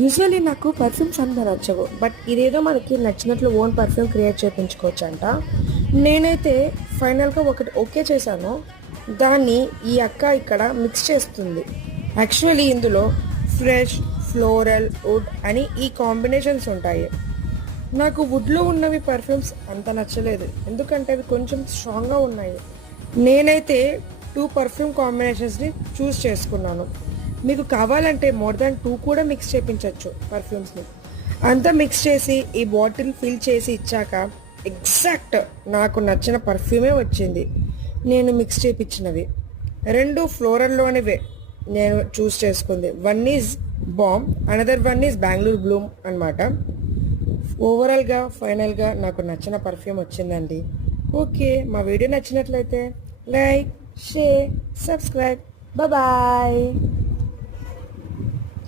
Usually నాకు perfumes అంత నచ్చవు, బట్ ఇదేదో మనకి నచ్చినట్లు ఓన్ పర్ఫ్యూమ్ క్రియేట్ చేయించుకోవచ్చు అంట. నేనైతే ఫైనల్గా ఒకటి ఓకే చేశాను. దాన్ని ఈ అక్క ఇక్కడ మిక్స్ చేస్తుంది. యాక్చువల్లీ ఇందులో ఫ్రెష్, ఫ్లోరల్, వుడ్ అని ఈ కాంబినేషన్స్ ఉంటాయి. నాకు వుడ్లో ఉన్నవి పర్ఫ్యూమ్స్ అంత నచ్చలేదు, ఎందుకంటే అవి కొంచెం స్ట్రాంగ్గా ఉన్నాయి. నేనైతే 2 పర్ఫ్యూమ్ కాంబినేషన్స్ని చూస్ చేసుకున్నాను. మీకు కావాలంటే మోర్ దాన్ 2 కూడా మిక్స్ చేయించవచ్చు పర్ఫ్యూమ్స్ని. అంతా మిక్స్ చేసి ఈ బాటిల్ ఫిల్ చేసి ఇచ్చాక ఎగ్జాక్ట్ నాకు నచ్చిన పర్ఫ్యూమే వచ్చింది. నేను మిక్స్ చేయించినవి 2 ఫ్లోరల్లోనివే నేను చూస్ చేసుకుంది. One is balm, another one is Bengaluru Bloom అనమాట. ఓవరాల్గా ఫైనల్గా నాకు నచ్చిన పర్ఫ్యూమ్ వచ్చిందండి. ఓకే, మా వీడియో నచ్చినట్లయితే లైక్, షేర్, సబ్స్క్రైబ్. బాయ్.